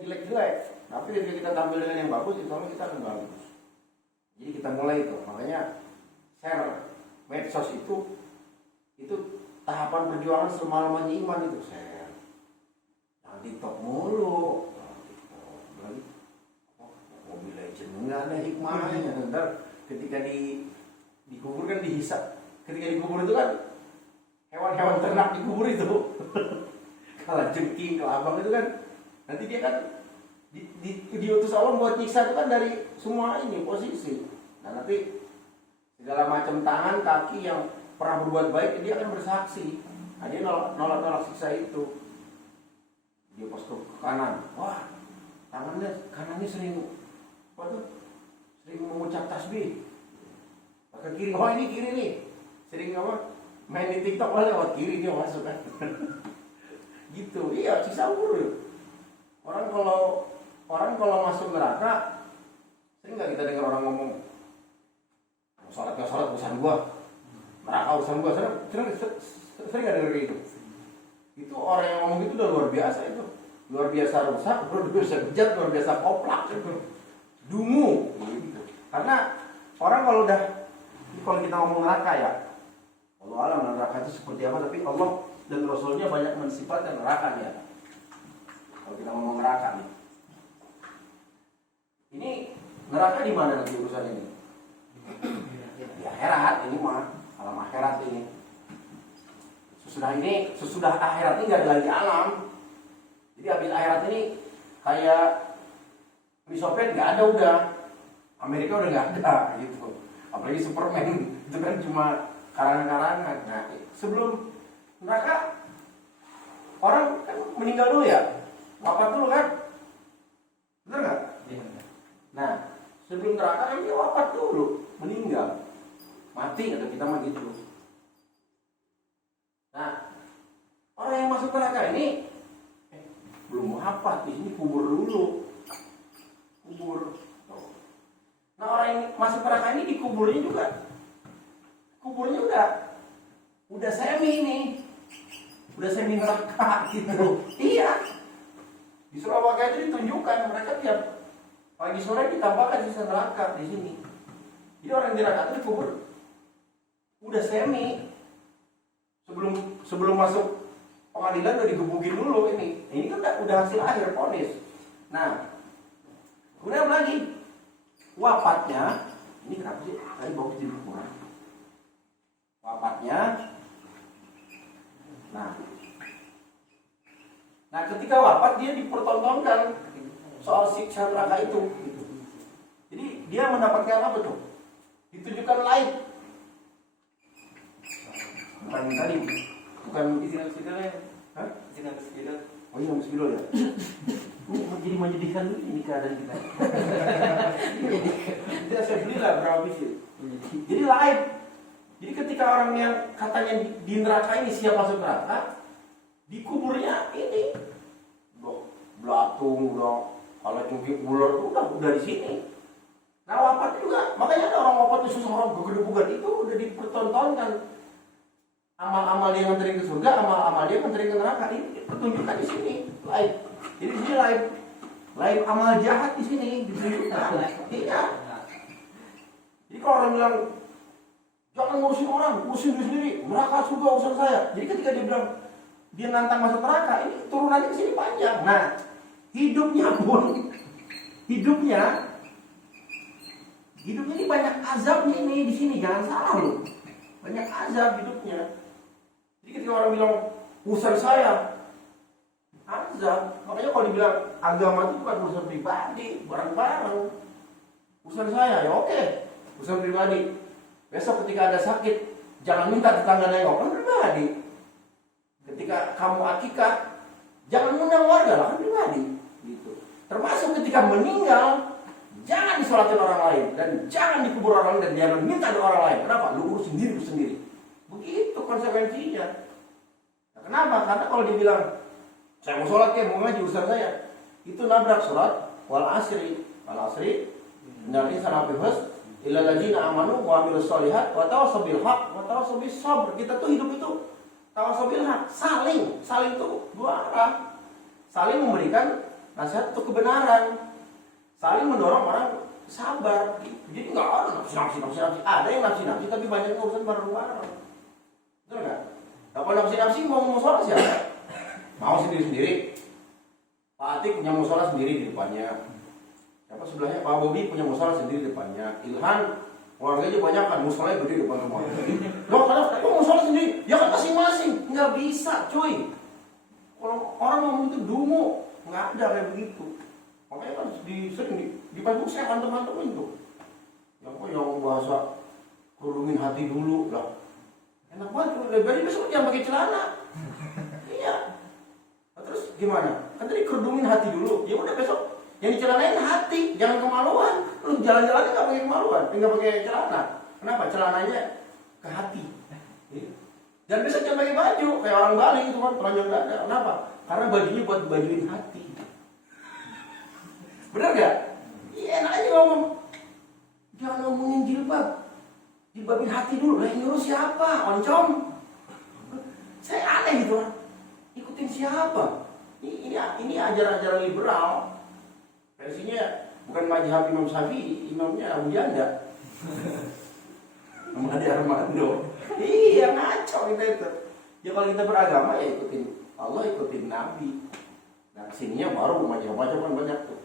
jelek-jelek, tapi ketika kita tampil dengan yang bagus, insya Allah kita akan bagus. Jadi kita mulai itu, makanya share medsos itu tahapan perjuangan semalamannya iman itu share. Jangan TikTok mulu, lagi Mobile Legend nggak ada hikmahnya. Ntar ketika dikubur kan dihisap, ketika dikubur itu kan hewan-hewan ternak dikubur itu. Kalau jengking, kelabang itu kan nanti dia kan diutus Allah buat nyiksa itu kan dari semua ini posisi. Nah nanti segala macam tangan, kaki yang pernah berbuat baik dia akan bersaksi. Nah dia nolak siksa itu. Dia pas ke kanan, wah kanannya sering mengucap tasbih. Ke kiri, oh ini kiri nih, sering main di TikTok lewat kiri dia masuk kan. Gitu, iya siksa kubur. Orang kalau masuk neraka, sering nggak kita dengar orang ngomong, sholat urusan gua, neraka urusan gua, sering nggak dengar gitu. Itu orang yang ngomong itu udah luar biasa itu, luar biasa rusak, luar biasa bejat, luar biasa koplak itu, dungu. Gitu. Karena orang kalau kita ngomong neraka ya, Allah alam neraka itu seperti apa, tapi Allah dan Rasulnya banyak mensifatkan neraka ya. Kalau kita ngomong neraka nih, ini neraka di mana nanti urusan ini? Di akhirat ini mah, alam akhirat ini. Sesudah akhirat ini nggak ada lagi alam. Jadi habis akhirat ini kayak Uni Soviet nggak ada udah, Amerika udah nggak ada gitu. Apalagi Superman itu kan cuma karangan-karangan. Nah sebelum neraka orang kan meninggal dulu ya, wafat dulu kan, benar nggak? Nah sebelum neraka kan dia wafat dulu, meninggal, mati atau kita mah gitu. Nah orang yang masuk neraka ini belum wafat, di sini kubur dulu, kubur. Nah orang yang masuk neraka ini dikuburnya juga, kuburnya udah semi ini. Udah semi neraka gitu. Iya. Di Surabaya itu ditunjukkan mereka tiap pagi sore ditambahkan sisa neraka di sini. Jadi orang di neraka itu dikubur udah semi. Sebelum masuk pengadilan udah digebukin dulu ini. Ini kan udah hasil akhir vonis. Nah, kemudian lagi wafatnya, ini kenapa sih? Tadi bagus jadi kurang. Wafatnya. Nah, ketika wafat dia dipertontonkan soal siksa neraka itu. Jadi dia mendapatkan apa tuh? Ditunjukkan live. Bukan istilah ya? Hah? Istilah. Oh iya, musbilo ya. Jadi menyedihkan ini keadaan kita. Tidak saya belilah berapa biji. Jadi live. Jadi ketika orang yang katanya di neraka ini siap masuk neraka, di kuburnya ini belatung udah, kalau cubit ular udah di sini. Nah wafat juga, makanya ada orang wafat itu susah, orang gegede-gegede itu udah dipertontonkan amal-amal dia nganterin ke surga, amal-amal dia nganterin ke neraka. Ini dipertunjukkan di sini live. Jadi di sini live amal jahat di sini ditunjukkan. Iya. Jadi kalau orang bilang jangan ngurusin orang, ngurusin diri sendiri, neraka surga urusan saya. Jadi ketika dia bilang dia nantang masuk neraka, ini turunannya ke sini panjang. Nah, hidupnya ini banyak azabnya ini di sini, jangan salah loh. Banyak azab hidupnya. Jadi ketika orang bilang urusan saya, azab. Makanya kalau dibilang agama itu bukan urusan pribadi, bareng-bareng. Urusan saya, ya oke, urusan pribadi. Besok ketika ada sakit, jangan minta tetangga nengok, kan pribadi. Ketika kamu akikah, jangan undang warga, lah kan pribadi. Gitu. Termasuk ketika meninggal, jangan disolatin orang lain dan jangan dikubur orang lain dan jangan minta doa orang lain. Kenapa? Lu urus sendiri. Begitu konsekuensinya. Nah, kenapa? Karena kalau dibilang saya mau sholat ya, mau ngaji urusan saya, itu nabrak surat wal asri. Innal insana lafi khusr illal ladzina amanu wa amilus sholihat wa tawassaw bil haqq wa tawassaw bis sabr. Kita tuh hidup itu tawassaw bil haqq, saling tuh dua arah. Saling memberikan nasihat untuk kebenaran, saling mendorong orang sabar. Jadi nggak ada nafsi. Ada yang nafsi, tapi banyak urusan bareng-bareng. Betul nggak? Nah, kalau nafsi mau musola siapa? Mau sendiri-sendiri. Pak Atik punya musola sendiri di depannya. Siapa sebelahnya? Pak Bobi punya musola sendiri di depannya. Ilhan keluarganya banyak kan, musolanya gede depan rumah. Loh, kok musola sendiri? Ya kan masing-masing. Nggak bisa, cuy. Kalau orang ngomong itu dungu, nggak ada kayak begitu. Makanya kan sering di Facebook saya mantep-mantemin tuh. Yang bahasa kerudungin hati dulu lah. Enak banget, berarti besok jangan pakai celana. Iya. Nah, terus gimana? Kan tadi kerudungin hati dulu. Ya udah besok yang dicelanain hati, jangan kemaluan. Lu jalan-jalannya nggak pakai kemaluan, nggak pakai celana. Kenapa? Celananya ke hati. Dan besok jangan pakai baju kayak orang Bali itu kan telanjang dada. Kenapa? Karena bajunya buat bajuin hati. Benar gak? Iya, enak aja ngomong. Jangan ngomongin jilbab. Jilbabin hati dulu. Lah yang nyuruh siapa? Oncom. Saya aneh gitu kan. Ikutin siapa? Ini ajaran-ajaran liberal. Versinya bukan mazhab Imam Syafi'i, imamnya Abu Janda. Sama Adi Armando. Iya, ngaco kita itu. Ya kalau kita beragama ya ikutin Allah, ikutin Nabi. Nah kesininya baru macam-macam kan banyak tuh.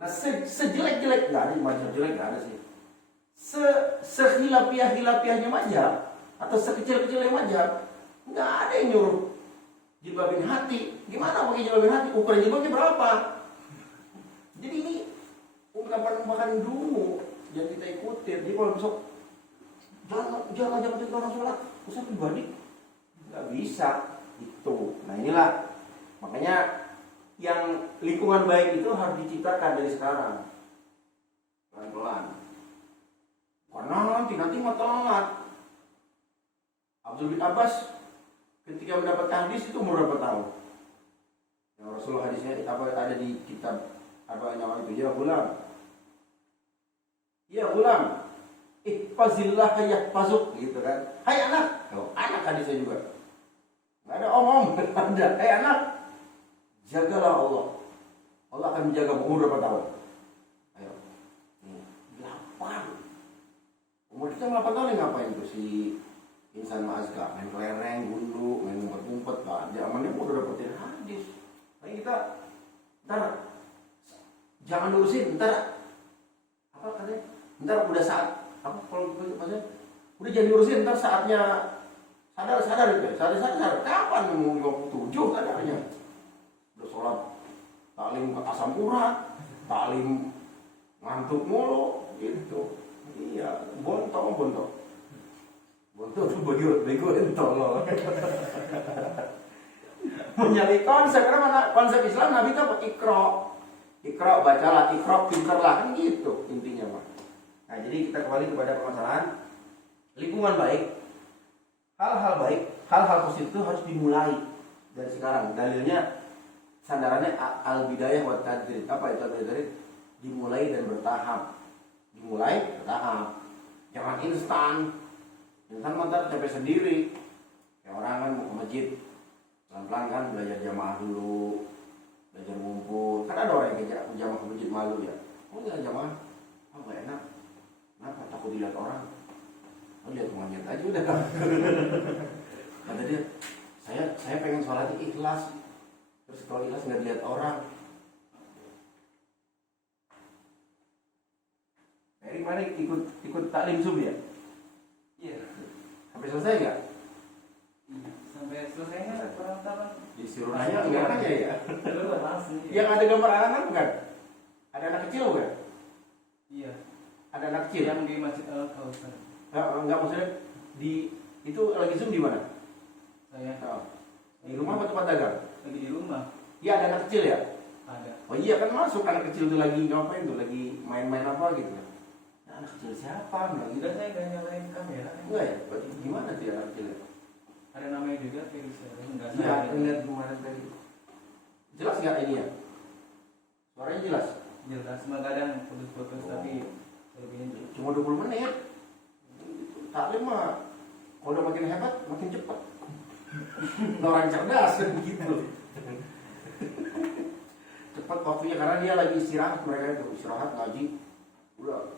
Nah sejelek-jelek, nggak ada macam jelek, nggak ada sih. Sehilapiah-hilapiahnya mazhab atau sekecil-kecilnya mazhab, nggak ada yang nyuruh jilbabin hati. Gimana pakai jilbabin hati? Ukuran jilbabnya berapa? Jadi ini ungkapan-ungkapan dulu yang kita ikutin. Jadi kalau besok jangan ngajak orang sholat, usaha pribadi nggak bisa itu. Nah inilah makanya yang lingkungan baik itu harus diciptakan dari sekarang, pelan-pelan. Karena nanti mah telat. Abdul bin Abbas ketika mendapat hadis itu umur berapa tahun? Yang Rasulullah hadisnya ada di kitab apa namanya itu? Ya gulam. Ihfazillah yahfazuk gitu kan. Hai anak, anak hadisnya juga. Nggak ada omong, ada. Hai anak, jagalah Allah. Allah akan menjaga umur berapa tahun? Ayo, 8. Umur kita 8 tahun ngapain tuh si insan ma'azka? Main kelereng, gundu, main ngumpet-ngumpet. Nah, zamannya udah dapetin hadis. Nah kita, ntar jangan lurusin, ntar apa katanya? Ntar udah saat apa kalau maksudnya udah jadi urusin, ntar saatnya sadar itu, sadar kapan mau 7 kadarnya udah sholat taklim ke asam urat, taklim ngantuk mulu gitu. Iya, bontok tuh bego entol. Menyali konsep, karena mana konsep Islam Nabi itu apa? Ikra bacalah, ikra pinterlah, kan gitu intinya mah. Nah, jadi kita kembali kepada permasalahan lingkungan baik. Hal-hal positif itu harus dimulai dari sekarang. Dalilnya sandarannya al-bidayah wa tadrij. Apa itu al-bidayah? Dimulai dan bertahap. Jangan instan mantar sampai sendiri. Kayak orang kan mau ke masjid, pelan-pelan kan belajar jamaah dulu, belajar ngumpul. Kan ada orang yang jamaah ke masjid malu ya. Oh enggak jamaah, nggak enak. Kenapa? Takut dilihat orang. Lihat pengajian aja udah. Kata dia, saya pengen sholatnya ikhlas. Terus kalau ikhlas nggak dilihat orang. Dari mana ikut taklim subuh ya? Iya. Sampai selesai nggak? Sampai selesainya kurang tahu. Disuruh nanya nggak nanya ya? Belum langsung. Yang ada gambar anak bukan? Ada anak kecil bukan? Iya. Ada anak kecil yang di Masjid Al-Kautsar. Enggak maksudnya di itu lagi zoom di mana? Saya di rumah atau tempat dagang? lagi di rumah. Iya, ada anak kecil ya? Ada. Oh iya kan masuk anak kecil itu lagi ngapain tuh? Lagi main-main apa gitu? Nah, anak kecil siapa? Gitu. Udah saya nggak nyalain kamera. Enggak ya? Berarti gimana sih anak kecil? Ada namanya juga virus. Enggak Iya, saya. lihat kemarin tadi. Jelas nggak ini ya? Suaranya jelas? Jelas, kadang putus-putus tapi lebih Cuma 20 menit. Taklim mah kalau udah makin hebat makin cepat. Orang cerdas gitu. cepat waktunya karena dia lagi istirahat, mereka itu istirahat ngaji, udah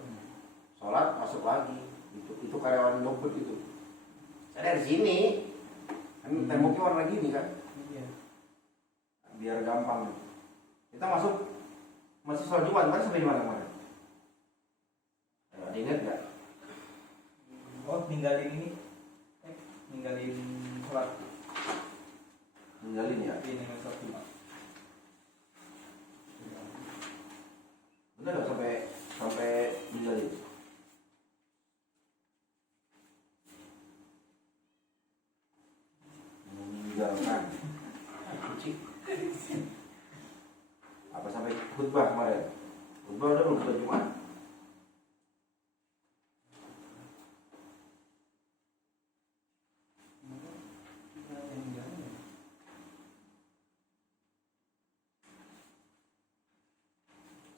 sholat masuk lagi. Itu karyawan nyopet itu. Saya dari sini kan temboknya warna gini kan, Iya. biar gampang. Kita masuk masih sholat Jumat kan sampai di mana kemarin? Ada ingat nggak? Oh, ninggalin ini. Ninggalin sholat. Ninggalin ya. Ninggalin sholat Jumat. Bener nggak sampai ninggalin? Meninggalkan. Apa sampai khutbah kemarin? Khutbah udah belum khutbah Jumat?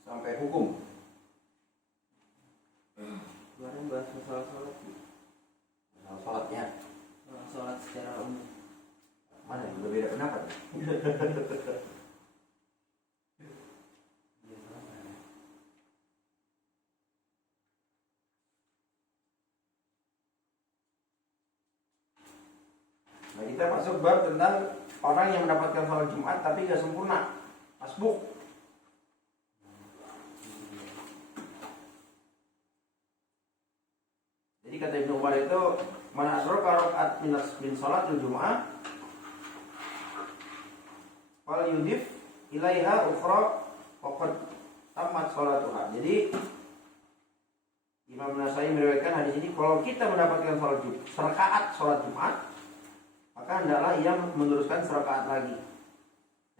Sampai hukum. Kemarin bahas masalah sholat. Masalah sholatnya. Sholat secara umum. Mana yang udah beda pendapat? Iya, sholat. Nah, kita masuk bab tentang orang yang mendapatkan sholat Jumat tapi gak sempurna, masbuk. Jadi kata Ibnu Umar itu, man asroka rakaat min sholatil Jum'ah fal yudif ilaiha ukhra faqad tamat sholatuha. Jadi Imam Nasai meriwayatkan hadis ini, kalau kita mendapatkan sholat Jumat, serakaat sholat Jumat, maka hendaklah ia meneruskan serakaat lagi.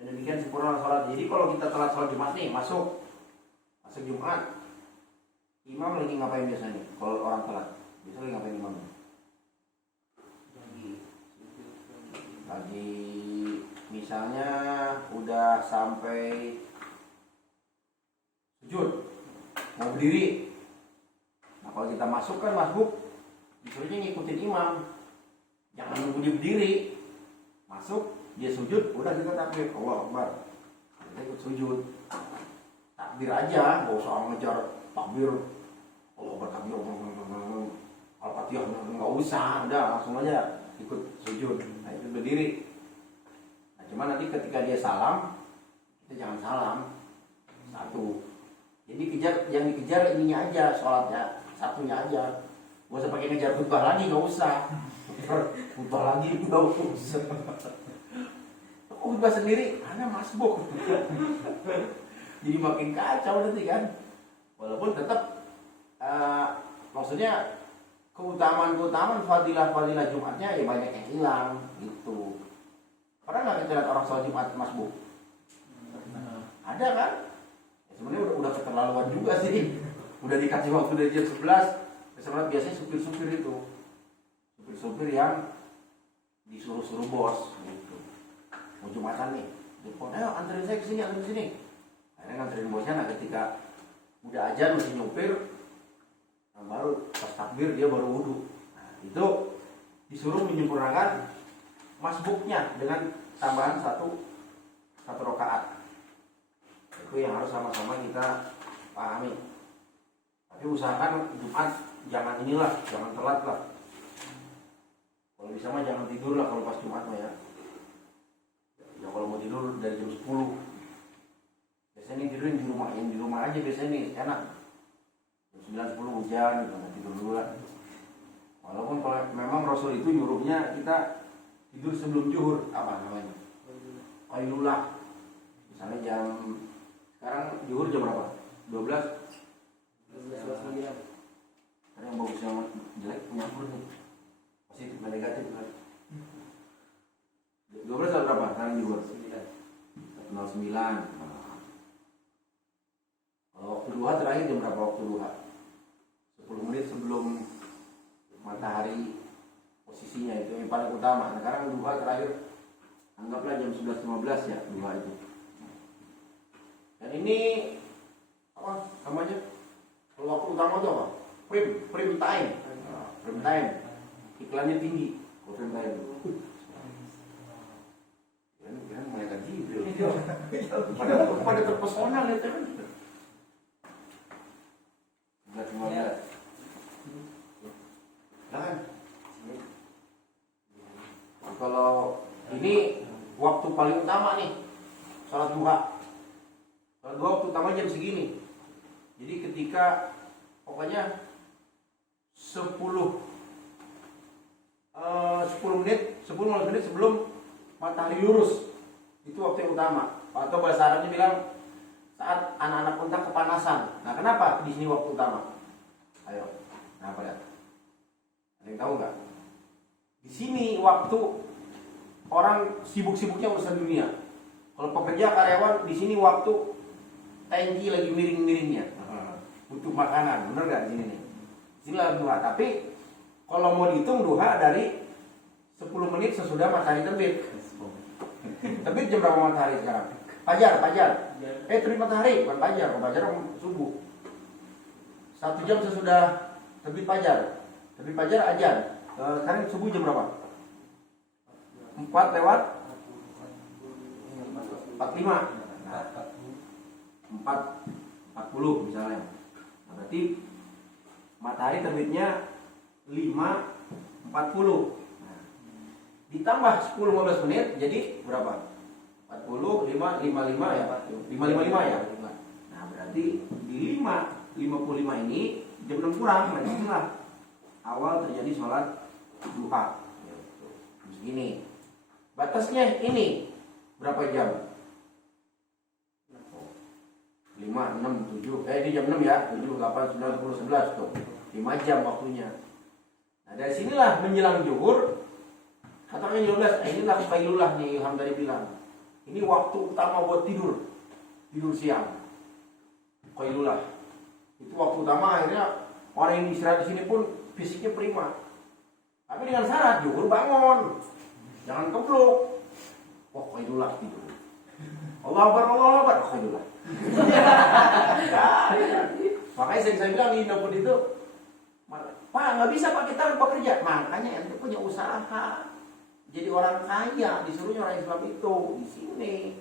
Dan demikian sempurna sholat. Jadi kalau kita telat sholat Jumat nih, masuk Jumat, imam lagi ngapain biasanya? Kalau orang telat, biasanya lagi ngapain imam? Lagi misalnya udah sampai sujud, mau berdiri. Nah kalau kita masuk kan masbuk, disuruhnya ngikutin imam. Jangan nunggu dia berdiri, masuk, dia sujud, udah kita takbir, Allahu Akbar, kita ikut sujud, takbir aja, nggak usah ngejar takbir, Allah bertakbir, Al-Fatihah, nggak usah, udah langsung aja ikut sujud, nah itu berdiri. Nah cuma nanti ketika dia salam, kita jangan salam, satu, jadi yang dikejar ininya aja, sholatnya, satunya aja, nggak usah pakai ngejar khutbah lagi, nggak usah. Khutbah lagi nggak usah. Khutbah sendiri, hanya masbuk. Jadi makin kacau nanti kan. Walaupun tetap maksudnya keutamaan fadilah Jumatnya ya banyak yang hilang gitu. Pernah nggak kita lihat orang sholat Jumat masbuk? Ada kan? Ya, sebenarnya udah keterlaluan juga sih. Udah dikasih waktu dari jam 11. Biasanya supir-supir itu. Supir yang disuruh-suruh bos gitu. Mau Jumatan nih, telepon, ayo anterin saya ke sini. Akhirnya nganterin bosnya. Nah ketika udah ajan masih nyupir, nah, baru pas takbir dia baru wudhu. Nah, itu disuruh menyempurnakan masbuknya dengan tambahan satu rakaat. Itu yang harus sama-sama kita pahami. Tapi usahakan Jumat jangan telat lah. Kalau bisa mah jangan tidur lah kalau pas Jumat mah ya. Ya kalau mau tidur dari jam 10. Biasanya tidurin di rumah aja biasanya nih enak. Jam 9-10 hujan gitu, nah tidur dulu lah. Walaupun kalau memang Rasul itu nyuruhnya kita tidur sebelum zuhur, apa namanya? Qailulah. Misalnya sekarang zuhur jam berapa? 12. Karena yang bagus yang jelek punya nih. Positif dan negatif kan. 12 atau berapa? Sekarang zuhur 09. Kalau waktu duha terakhir jam berapa waktu duha? 10 menit sebelum matahari posisinya itu yang paling utama. Nah, sekarang duha terakhir anggaplah jam 11.15 ya duha itu. Dan ini apa namanya? Kalau waktu utama itu apa? Prime time. Prime time. Iklannya tinggi. Prime time. Kan malaikat Jibril. pada terpesona lihat kan. Udah cuma lihat. Jangan. Kalau ini waktu paling utama nih, sholat duha. Sholat duha waktu utama jam segini. Jadi ketika pokoknya 10 menit sebelum matahari lurus, itu waktu yang utama. Atau bahasa Arabnya bilang saat anak-anak unta kepanasan. Nah, kenapa di sini waktu utama? Ayo, kenapa ya? Ada yang tahu nggak? Di sini waktu orang sibuk-sibuknya urusan dunia. Kalau pekerja karyawan di sini waktu tangki lagi miring-miringnya, butuh makanan, bener nggak di sini nih? Sila duha. Tapi kalau mau dihitung duha dari 10 menit sesudah matahari terbit. Terbit jam berapa matahari sekarang? Fajar. Terbit matahari, bukan fajar. Kalau fajar subuh. 1 jam sesudah terbit fajar. Terbit fajar ajan. Sekarang subuh jam berapa? 4 lewat 45. Nah, 4.40 misalnya. Nah, berarti matahari terbitnya 5.40. Nah, ditambah 10-15 menit jadi berapa? 40, 55 ya, 555 ya. Nah, berarti di 5.55 ini jam 6 kurang, nah awal terjadi sholat duha. Segini. Batasnya ini berapa jam? 5, 6, 7. Ini jam 6 ya. 7, 8, 9, 10, 11 tuh. 5 jam waktunya. Nah, dari sinilah menjelang zuhur. Katakan 12. Inilah qailullah nih Ilham tadi bilang. Ini waktu utama buat tidur. Tidur siang. Qailullah. Itu waktu utama, akhirnya orang yang istirahat di sini pun fisiknya prima. Tapi dengan syarat zuhur bangun. Jangan keblok. Wah, qailullah tidur. Allah Akbar, qailullah. Makanya saya bilang di Indopod itu, Pak, nggak bisa Pak kita tanpa kerja. Makanya ente punya usaha. Jadi orang kaya, disuruhnya orang Islam itu di sini.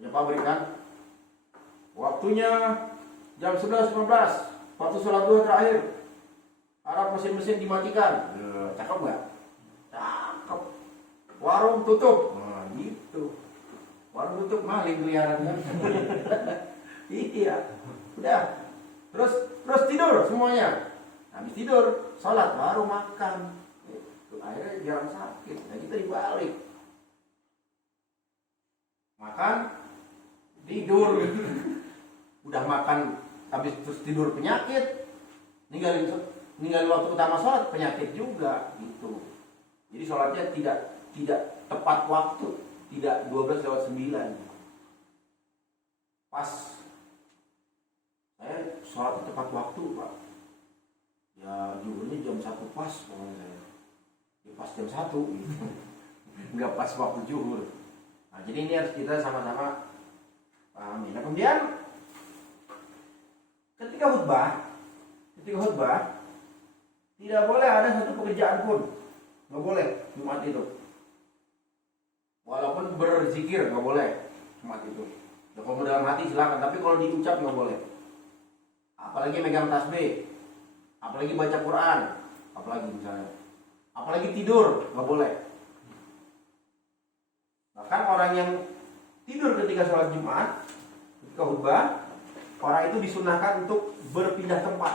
Punya pabrik kan? Waktunya jam 11.15, waktu sholat duha terakhir. Harap mesin-mesin dimatikan. Cakep nggak? Cakep. Warung tutup. Nah, gitu. Warung tutup maling keliaran kan? Iya. Udah. Terus tidur semuanya. Habis tidur, sholat baru makan. Akhirnya jarang sakit. Nah, kita dibalik. Makan, tidur. Udah makan, habis terus tidur penyakit. Ninggalin waktu utama sholat penyakit juga gitu. Jadi sholatnya tidak tepat waktu, tidak 12:09. Pas saya sholat tepat waktu Pak. Ya zuhurnya jam 1 pas pokoknya saya. Ya pas jam 1 gitu. Enggak pas waktu zuhur. Nah, jadi ini harus kita sama-sama pahami. Nah, kemudian ketika khutbah tidak boleh ada satu pekerjaan pun. Nggak boleh Jumat itu. Walaupun berzikir nggak boleh Jumat itu. Ya, kalau dalam hati silakan, tapi kalau diucap nggak boleh. Apalagi megang tasbih, apalagi baca Quran, apalagi tidur nggak boleh. Bahkan orang yang tidur ketika sholat Jumat, ketika khutbah, orang itu disunahkan untuk berpindah tempat.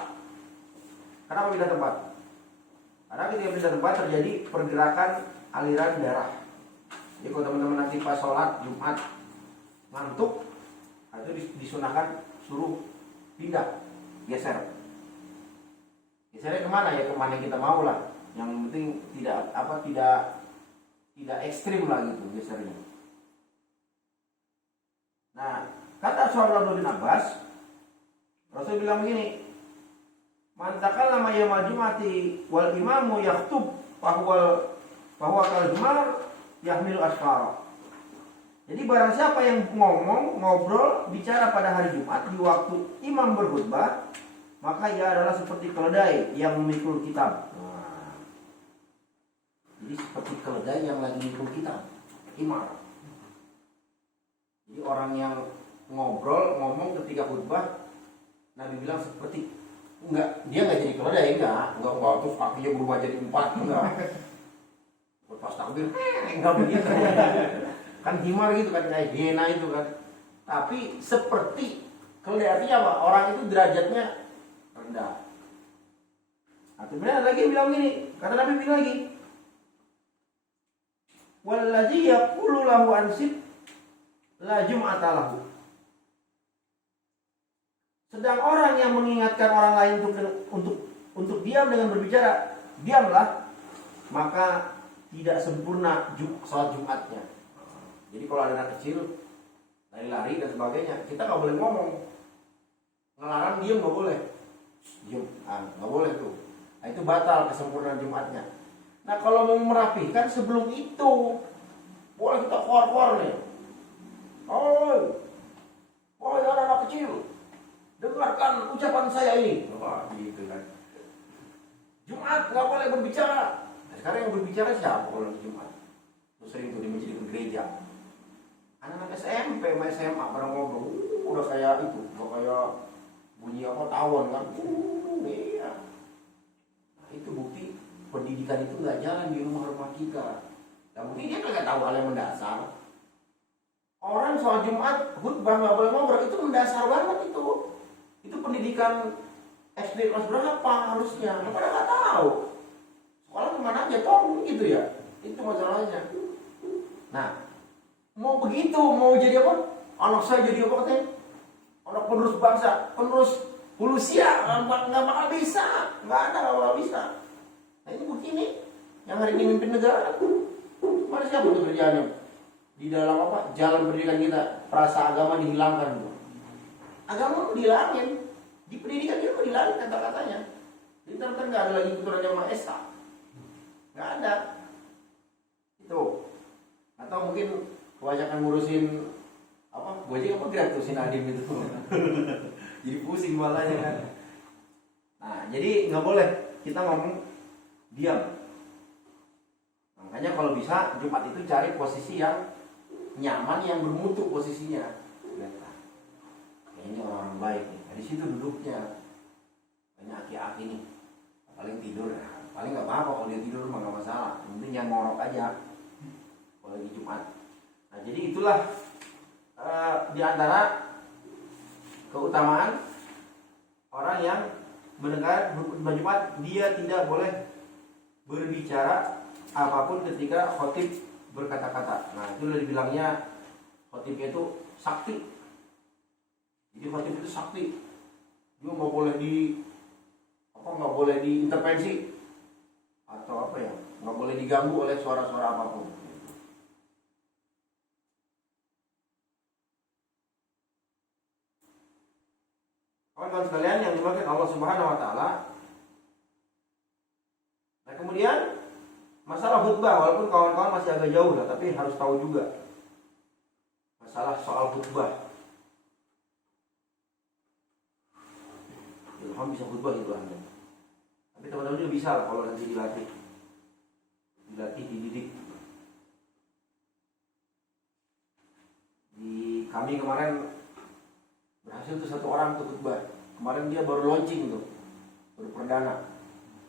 Kenapa pindah tempat? Karena ketika pindah tempat terjadi pergerakan aliran darah. Jadi kalau teman-teman nanti pas sholat Jumat ngantuk, itu disunahkan suruh pindah, geser. Gesernya kemana ya? Kemana kita mau lah. Yang penting tidak ekstrim lah gitu gesernya. Nah, kata Abdullah bin Abbas, Rasul bilang begini, man takallama yawmal jum'ati wal imamu yakhutub fahuwa kal jumar yahmilu asfara. Jadi barang siapa yang ngobrol, bicara pada hari Jumat di waktu imam berkhutbah, maka ia adalah seperti keledai yang memikul kitab. Nah, jadi seperti keledai yang lagi memikul kitab, imam. Jadi orang yang ngomong ketika khutbah, Nabi bilang seperti dia nggak jadi keledai, enggak terus kakinya berubah jadi 4, enggak. Pas takbir, enggak begitu. Kan himar gitu kan, kayak hiena itu kan. Tapi seperti keledai, artinya apa? Orang itu derajatnya rendah. Nah, kemudian lagi bilang gini, kata Nabi bilang lagi, walladzi yaqulu lahu ansib la jum'ata lahu. Sedang orang yang mengingatkan orang lain untuk diam dengan berbicara, diamlah, maka tidak sempurna sholat Jumatnya. Jadi kalau ada anak kecil lari-lari dan sebagainya, kita nggak boleh ngomong, ngelarang diam nggak boleh, diam, nggak boleh tuh. Nah, itu batal kesempurnaan Jumatnya. Nah, kalau mau merapihkan sebelum itu, boleh kita keluar nih. Oh, anak kecil, dengarkan ucapan saya ini. Wah, gitu kan. Jumat nggak boleh berbicara. Nah, sekarang yang berbicara siapa kalau di Jumat? Itu sering tuh di masjid di gereja. Anak-anak SMP sama SMA pada ngobrol, udah kayak itu, udah kayak bunyi tawon kan. Iya. Nah, itu bukti pendidikan itu nggak jalan di rumah-rumah kita. Nah, mungkin dia nggak tahu hal yang mendasar. Orang soal Jumat khutbah nggak boleh ngobrol, itu mendasar banget itu. Itu pendidikan SD kelas berapa harusnya? Mereka nggak tahu. Sekolah kemana aja toh gitu ya. Itu masalahnya. Nah, mau begitu, mau jadi apa? Anak saya jadi apa katanya? Anak penerus bangsa, penerus Rusia, nggak bakal bisa, nggak bakal bisa. Nah, ini begini, yang hari ini mimpin negara, mana siapa tuh kerjaannya? Di dalam jalan pendidikan kita, perasa agama dihilangkan. Agama dihilangin, di pendidikan kita dihilangin kata-katanya. Jadi ntar nggak ada lagi puturan yang Maha Esa, nggak ada. Itu, atau mungkin kebanyakan ngurusin Gojek gratusin Adim itu. Jadi pusing malahnya kan. Nah, jadi nggak boleh kita ngomong diam. Makanya kalau bisa Jumat itu cari posisi yang nyaman, yang bermutu posisinya. Kayaknya orang baik nih. Di situ duduknya. Banyak aki-aki nih. Paling tidur, paling nggak apa-apa kalau dia tidur mah nggak masalah. Yang penting jangan ngorok aja. Kalau lagi Jumat. Nah, jadi itulah di antara keutamaan orang yang mendengar khutbah Jumat, dia tidak boleh berbicara apapun ketika khotib berkata-kata. Nah, itu udah dibilangnya khotibnya itu sakti. Jadi khotib itu sakti. Dia nggak boleh diintervensi atau nggak boleh diganggu oleh suara-suara apapun. Kawan-kawan sekalian yang dimaksud Allah Subhanahu wa taala. Nah, kemudian masalah khutbah, walaupun kawan-kawan masih agak jauh lah, tapi harus tahu juga masalah soal khutbah. Ilham bisa khutbah gitu Anda. Tapi teman-teman juga bisa lah kalau nanti dilatih, dididik. Di kami kemarin berhasil tuh satu orang tuh khutbah. Kemarin dia baru launching tuh, baru perdana.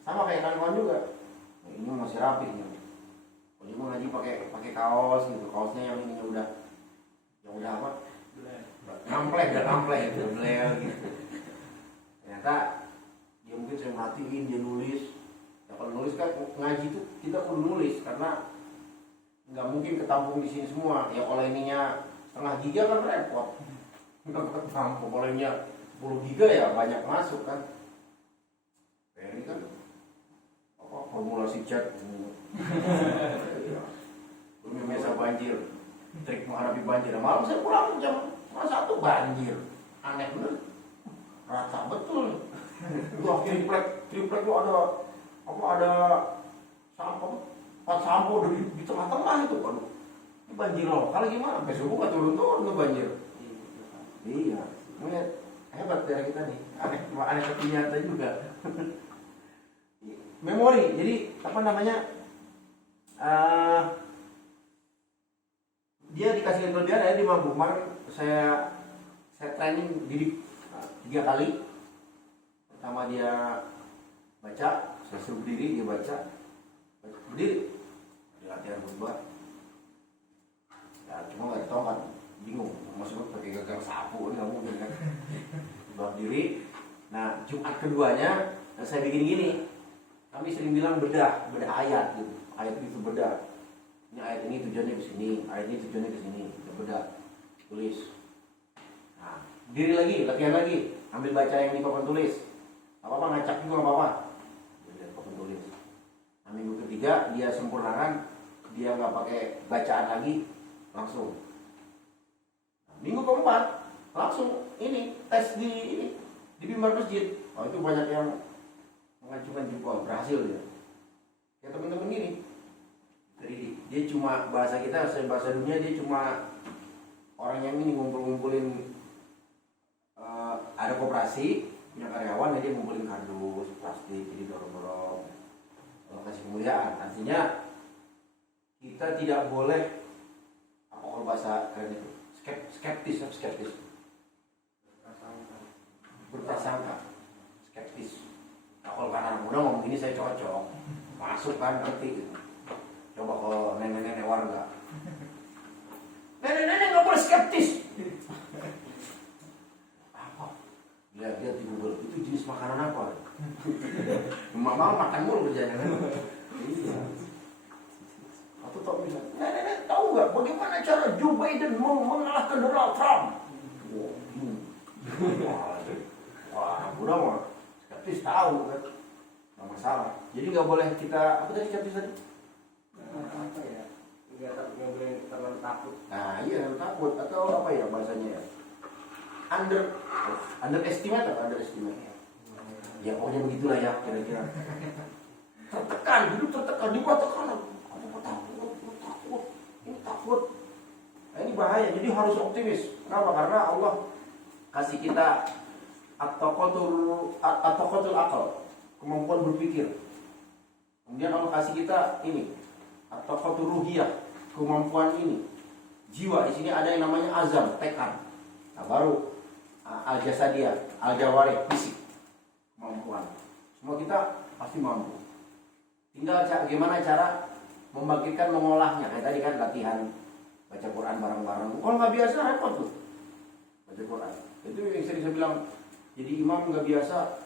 Sama kayak kawan-kawan juga. Nah, ini masih rapi nih. Kalau dia mau ngaji pakai kaos gitu, kaosnya yang ini udah apa? Namplek gitu. Ternyata dia mungkin saya merhatiin dia nulis. Ya kalau nulis kan ngaji tuh kita perlu nulis karena nggak mungkin ketampung di sini semua. Ya kalau ininya setengah giga kan repot. Nggak ketampung. Kalau ininya 10 giga ya banyak masuk kan. Ini kan formulasi chat. Belum biasa banjir. Trik menghadapi banjir. Malam saya pulang jam 1 banjir. Aneh bener. Rata betul. Wah, triplek itu ada sampah, 4 sampah di tengah-tengah itu. Aduh, ini banjir lokal gimana? Sampai subuh nggak turun-turun tuh banjir. Iya, ini hebat daerah kita nih. Aneh tapi nyata juga. Memori, jadi dia dikasih kelebihan di mampu. Kemarin saya training diri 3 kali. Pertama dia baca, saya suruh berdiri, dia baca, berdiri, dia latihan khutbah. Ya cuma nggak tahu kan, bingung, maksudnya pakai gagang sapu, nggak mungkin kan. Berdiri. Nah Jumat keduanya saya bikin gini. Kami sering bilang bedah ayat gitu. Ayat itu bedah. Ini ayat ini tujuannya ke sini, ayat ini tujuannya ke sini. Kita bedah, tulis. Nah, diri lagi, latihan lagi. Ambil baca yang di papan tulis. Apa-apa ngacak juga nggak apa-apa. Dari papan tulis. Nah, minggu ketiga dia sempurnakan, dia nggak pakai bacaan lagi, langsung. Nah, minggu keempat langsung ini tes di mimbar masjid. Oh itu banyak yang mengajukan jempol, berhasil dia. Ya teman-teman gini. Jadi dia cuma bahasa kita, bahasa dunia dia cuma orang yang ini ngumpulin ada koperasi punya karyawan, dia ngumpulin kardus, plastik, jadi dorong-dorong kasih kemuliaan. Artinya kita tidak boleh apa kalau bahasa keren itu skeptis. Berprasangka, skeptis. Nah, kalau kan anak muda ngomong gini saya cocok, masuk kan ngerti gitu. Coba kalau nenek-nenek warga, nenek-nenek nggak boleh skeptis. Apa? Lihat di Google itu jenis makanan apa? Mama makan mulu kerjanya kan? Iya. Atau tahu bisa? Nenek-nenek tahu nggak bagaimana cara Joe Biden mengalahkan Donald Trump? Wah, udah mah skeptis tahu kan, nggak masalah. Jadi nggak boleh kita apa tadi skeptis tadi? Apa ya? Nggak boleh terlalu takut. Nah iya takut atau apa ya bahasanya ya? Underestimate atau underestimate? Ya pokoknya begitulah ya kira-kira. Tertekan, hidup tertekan, dibuat tekanan. Aku takut, ini takut. Nah ini bahaya. Jadi harus optimis. Kenapa? Karena Allah kasih kita at-taqatul akal, kemampuan berpikir. Kemudian Allah kasih kita ini at-taqatul ruhiyah, kemampuan ini jiwa. Di sini ada yang namanya azam, tekad. Nah, baru al-jasadiyah, al-jawarih, fisik, kemampuan. Semua kita pasti mampu. Tinggal gimana cara membangkitkan, mengolahnya. Kayak tadi kan latihan baca Quran bareng-bareng. Kalau nggak biasa repot tuh baca Quran. Itu yang sering saya bilang. Jadi imam nggak biasa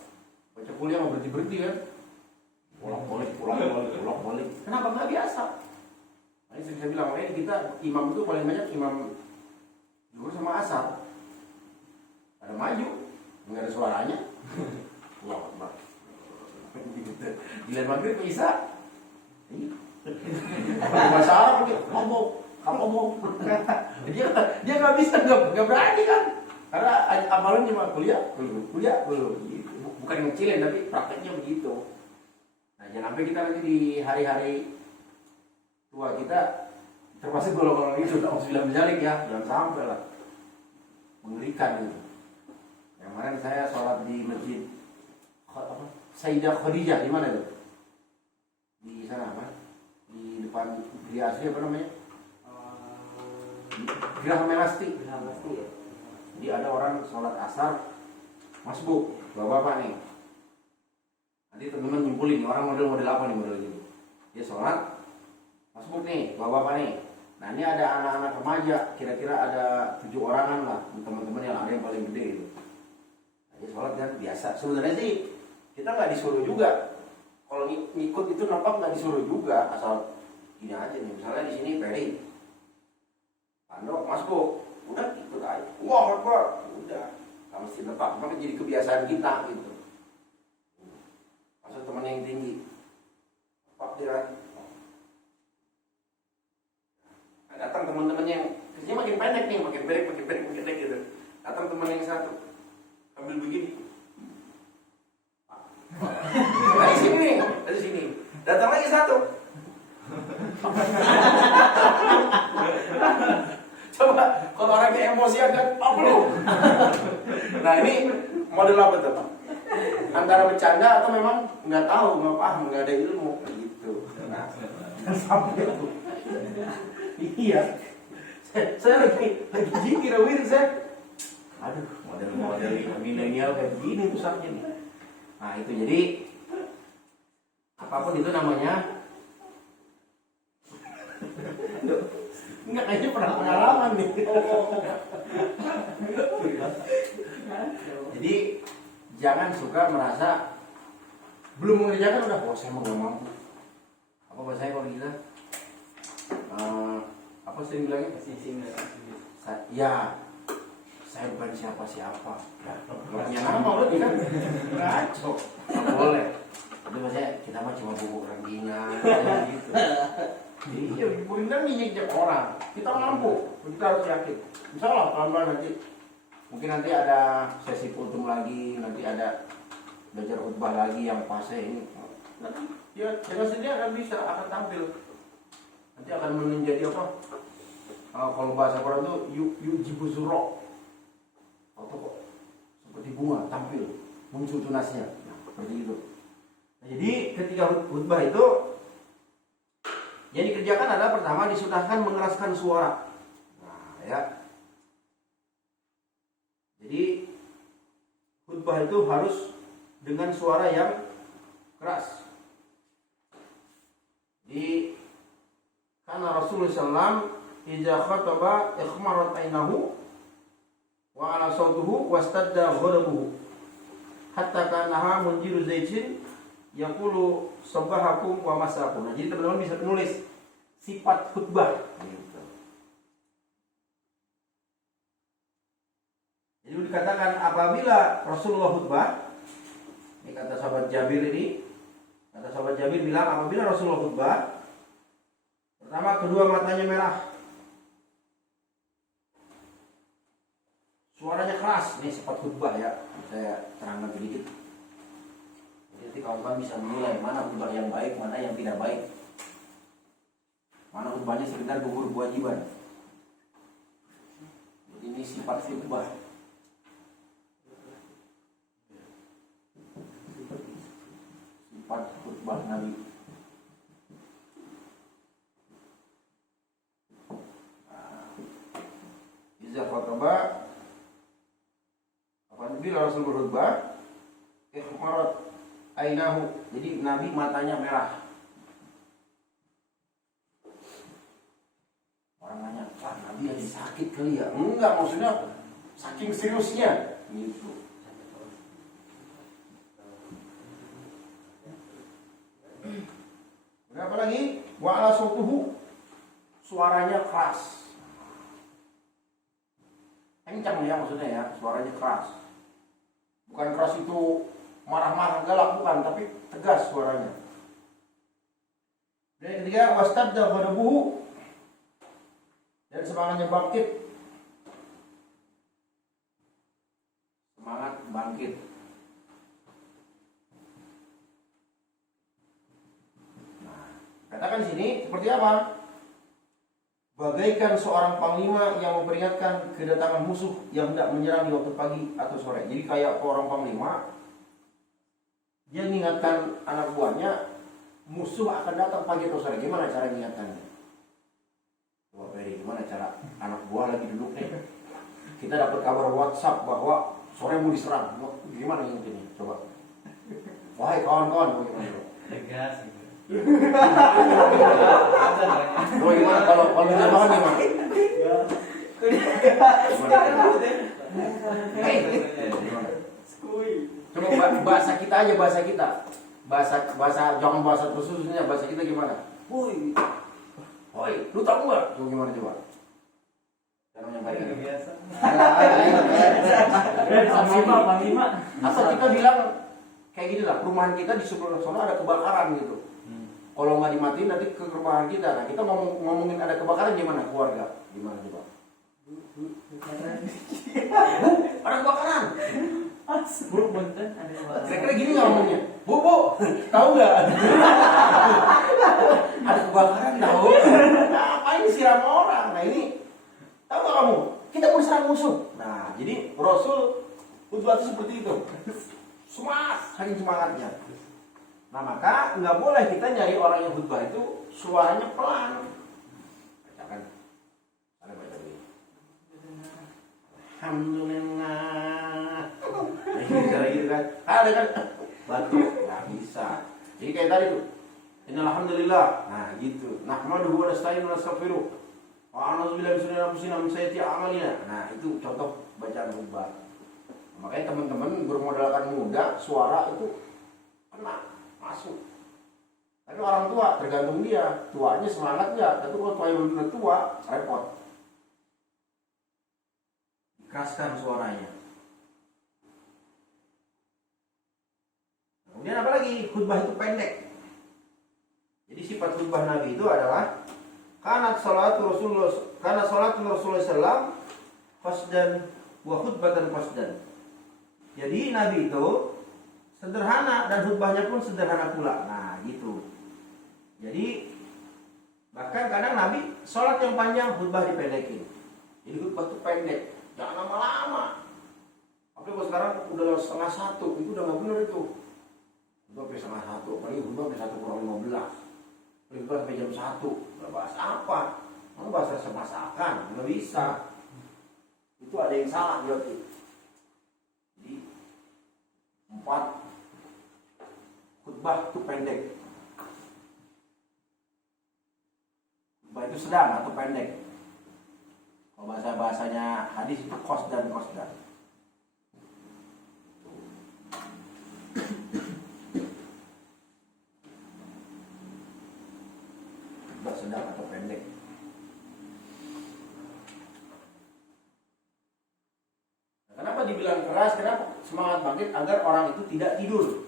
baca kuliah nggak berhenti kan? Bolak-balik. Kenapa nggak biasa? Nah, ini sering saya bilang, makanya kita imam itu paling banyak imam zuhur sama asar. Ada maju, nggak ada suaranya. Wah, Akbar. Giliran maghrib bisa. Bahasa Arab dia ngomong. Dia nggak bisa, nggak berani kan? Karena amalannya cuma kuliah belum. Gitu. Bukan ngecilin tapi prakteknya begitu. Nah jangan sampai kita nanti di hari-hari tua kita termasuk golongan itu. Alhamdulillah menjalik ya, jangan sampai lah. Mengerikan gitu. Yang mana saya sholat di masjid Sayyidah Khadijah, di mana itu? Di sana apa? Di depan Gria Asri apa namanya? Geraha Melasti ya. Jadi ada orang sholat asar masbuk, bapak-bapak nih. Nanti teman-teman nyimpulin nih orang model apa nih model gitu. Dia sholat masbuk nih, bapak-bapak nih. Nah ini ada anak-anak remaja, kira-kira ada 7 orangan lah, teman-teman yang ada yang paling gede gitu. Nah, dia sholat kan biasa. Sebenarnya sih kita nggak disuruh juga. Kalau ngikut itu nampak nggak disuruh juga, asal gini aja nih. Misalnya di sini Ferry, Pando masbuk. Udah ikut aja. Wah, Akbar. Udah. Gak mesti lepak. Maka jadi kebiasaan kita gitu. Masa teman yang tinggi. Lepak dia. Nah, datang teman-teman yang kerjanya makin pendek nih. Makin pendek gitu. Datang teman yang satu. Ambil begini. Dari sini. Datang lagi satu. Coba kalau orangnya emosian kan, belum. Nah ini model apa tuh? Antara bercanda atau memang nggak tahu, nggak paham, nggak ada ilmu gitu. Nah, sampai tuh. Iya. Saya lagi zikir wirid saya. Aduh, model-model milenial kayak gini pusatnya nih. Nah itu jadi apapun itu namanya. Enggak, kayaknya pernah pengalaman nih. Jadi jangan suka merasa belum mengerjakan udah saya mau nggak mampu. Apa bahasanya kalau kita? Apa sering bilangnya? Ya, saya bukan siapa-siapa. Ya, nggak punya nama berarti kan? Ngaco. Nggak boleh. Itu maksudnya kita mah cuma bubuk rengginang gitu. Iya, benar nginjek orang. Kita mampu, kita harus yakin. Insya Allah pelan-pelan nanti. Mungkin nanti ada sesi kultum lagi, nanti ada belajar khutbah lagi yang fase ini. Nanti ya dengan sendiri akan tampil. Nanti akan menjadi apa? Kalau bahasa Quran itu yujibu zuro. Atau kok seperti bunga tampil, muncul tunasnya. Nah, seperti itu. Nah, jadi ketika khutbah itu yang dikerjakan adalah pertama disunahkan mengeraskan suara. Nah, ya. Jadi khutbah itu harus dengan suara yang keras. Di karena Rasulullah SAW idza khataba ikhmarat ainahu wa ala sautuhu wastadda ghadabuhu hatta kanaha munjiru zaitin yaqulu sabahakum wa masakum. Nah, jadi teman-teman bisa menulis sifat khutbah gitu. Jadi dikatakan apabila Rasulullah khutbah, ini kata sahabat Jabir bilang apabila Rasulullah khutbah, pertama kedua matanya merah, suaranya keras. Ini sifat khutbah ya, saya terangkan sedikit. Jadi kawan-kawan bisa menilai mana khutbah yang baik, mana yang tidak baik. Mana khutbahnya sekedar gugur kewajiban. Jadi ini sifat khutbah. Sifat khutbah Nabi. Iza khutbah apabila Rasul berkhutbah ikhmarat ainahu, jadi Nabi matanya merah. Orang nanya, wah Nabi lagi sakit kali ya? Enggak, maksudnya saking seriusnya gitu. Berapa lagi? Wa ala sautuhu, suaranya keras. Kencang ya maksudnya ya, suaranya keras. Bukan keras itu marah-marah galak, bukan, tapi tegas suaranya. Dan yang ketiga wastadda ghadabuhu, dan semangatnya bangkit. Semangat bangkit. Nah, katakan di sini seperti apa? Bagaikan seorang panglima yang memperingatkan kedatangan musuh yang hendak menyerang di waktu pagi atau sore. Jadi kayak orang panglima, dia mengingatkan anak buahnya musuh akan datang pagi atau sore. Gimana cara mengingatkannya? Coba Ferry, gimana cara anak buah lagi duduk nih? Kita dapat kabar WhatsApp bahwa sore mau diserang. Gimana ingetinnya? Coba. Wahai kawan-kawan, bagaimana? Tegas gitu. Oh gimana kalau bisa banget gimana? Coba bahasa kita aja, bahasa kita. Bahasa jangan bahasa khususnya, bahasa kita gimana? Woi, lu tahu nggak? Coba gimana coba? Cara menyampaikan. Biasa. Panglima. Atau kita bilang kayak gini lah, perumahan kita di sebelah sana ada kebakaran gitu. Kalau nggak dimatiin nanti ke perumahan kita. Nah kita ngomongin ada kebakaran gimana keluarga? Gimana coba? Ada kebakaran. Kira-kira gini nggak ngomongnya? Bu, tahu nggak? Ada kebakaran tahu? Ngapain siram orang? Nah ini tahu nggak kamu? Kita mau diserang musuh. Nah jadi Rasul khutbah itu seperti itu. Saking semangatnya. Nah maka nggak boleh kita nyari orang yang khutbah itu suaranya pelan. Bacakan. Ada baca dulu. alhamdulillah. Nah, cara gitu kan. Ada kan batuk, nggak bisa. Jadi kayak tadi tuh. Innalhamdulillah. Nah, gitu. Nahmaduhu wa nasta'inu wa nastaghfiruh. Wa a'udzubillahi min syururi anfusina wa min sayyiati a'malina. Nah, itu contoh bacaan khutbah. Makanya teman-teman bermodalkan muda, suara itu kena masuk. Tapi orang tua tergantung dia, tuanya semangat nggak. Tapi kalau tuanya belum tua, repot. Keraskan suaranya. Kemudian apa lagi? Khutbah itu pendek. Jadi sifat khutbah Nabi itu adalah karena salat Rasulullah sallam fasdan wa khutbatan fasdan. Jadi Nabi itu sederhana dan khutbahnya pun sederhana pula. Nah, gitu. Jadi bahkan kadang Nabi sholat yang panjang, khutbah dipendekin. Jadi khutbah itu pendek, jangan lama-lama. Tapi kalau sekarang udah 1:30, itu udah nggak benar itu. Khutbah sampai 1:30, apalagi khutbah sampai 1:15. Khutbah sampai jam 1, nggak bahas apa? Mau bahas masakan, nggak bisa. Itu ada yang salah berarti. Jadi 4 khutbah itu pendek. Khutbah itu sedang atau pendek. Kalau bahasanya hadis itu qasdan. Khutbah sedang atau pendek. Kenapa dibilang keras? Kenapa semangat bangkit agar orang itu tidak tidur?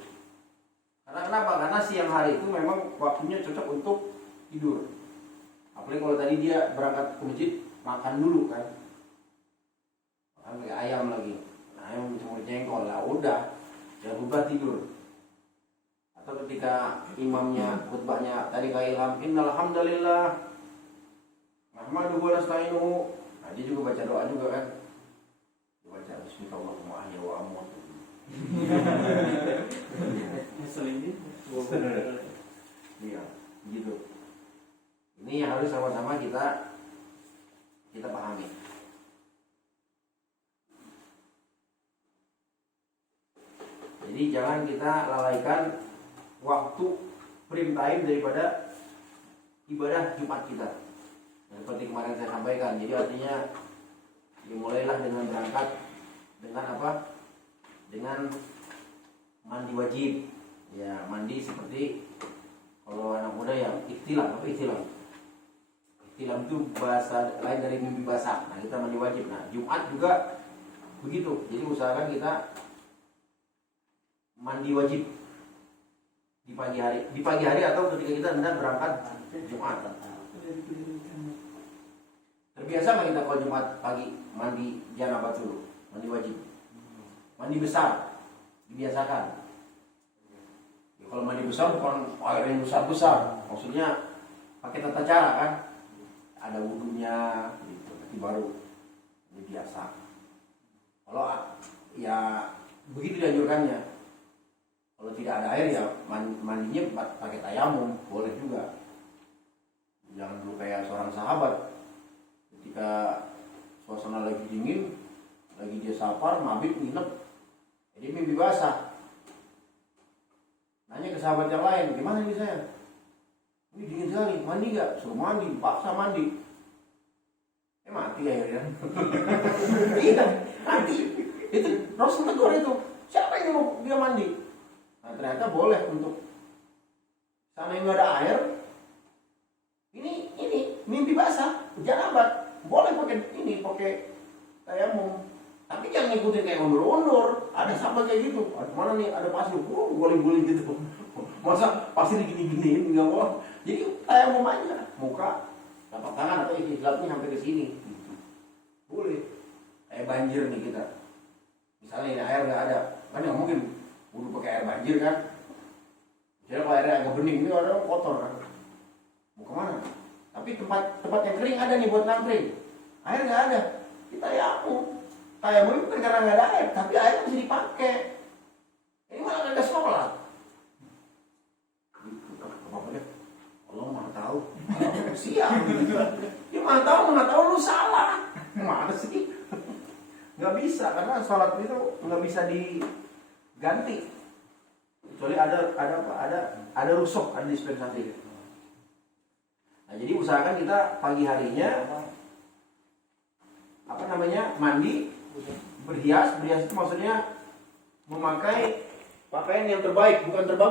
Karena kenapa? Karena siang hari itu memang waktunya cocok untuk tidur. Apalagi kalau tadi dia berangkat ke masjid, makan dulu kan. Makan pakai ayam lagi. Nah, ayam cuma jengkol lah, udah. Jangan lupa tidur. Atau ketika imamnya khutbahnya tadi kayak ilham, innalhamdulillah nahmaduhu wa nasta'inuhu. Nah, dia juga baca doa juga kan. Dia baca bismillahirrahmanirrahim wa amut. Iya, gitu. Ini yang harus sama-sama kita pahami. Jadi jangan kita lalaikan waktu prime time daripada ibadah Jumat kita. Seperti kemarin saya sampaikan. Jadi artinya dimulailah dengan berangkat dengan apa? Dengan mandi wajib. Ya, mandi seperti kalau anak muda yang ihtilam. Apa ihtilam? Ihtilam itu bahasa lain dari mimpi basah. Nah, kita mandi wajib. Nah, Jumat juga begitu. Jadi usahakan kita mandi wajib di pagi hari atau ketika kita hendak berangkat Jumat. Terbiasa nggak kita kalau Jumat pagi mandi janabah dulu, mandi wajib, mandi besar, dibiasakan. Ya, kalau mandi besar bukan air yang besar, maksudnya pakai tata cara kan, ada wudhunya, gitu. Nanti baru ini biasa. Kalau ya begitu dianjurkannya. Kalau tidak ada air ya mandinya pakai tayamum, boleh juga. Jangan dulu kayak seorang sahabat ketika suasana lagi dingin, lagi dia safar, mabit, nginep, jadi mimpi basah. Nanya ke sahabat yang lain, gimana nih saya? Ini dingin sekali, mandi gak? Suruh mandi, paksa mandi. Mati akhirnya. Iya, mati. Itu Rasul tegur itu. Siapa yang mau dia mandi? Nah, ternyata boleh untuk sana yang ada air. Ini mimpi basah, janabah. Boleh pakai tayamum. Tapi jangan ngikutin kayak undur-undur. Ada sahabat kayak gitu. Mana nih ada pasir, guling-guling gitu. Masa pasir gini-giniin enggak boleh. Jadi tayamum aja, muka, tapak tangan atau ikhtilafnya sampai ke sini. Gitu. Boleh. Kayak banjir nih kita. Misalnya ini air nggak ada, kan nggak mungkin udah pakai air banjir kan. Jadi kalau airnya agak bening ini ada kotor kan. Mau kemana? Tapi tempat yang kering ada nih buat ngantri. Air nggak ada, kita tayamum itu bukan karena nggak ada air, tapi air masih dipakai. Ini malah nggak ada sholat. Gitu, apa-apa Allah maha tahu. Siap. Dia maha tahu lu salah. Mana sih? Nggak bisa, karena sholat itu nggak bisa diganti kecuali ada rusuk, ada dispensasi. Nah, jadi usahakan kita pagi harinya mandi, berhias itu maksudnya memakai pakaian yang terbaik, bukan terbaik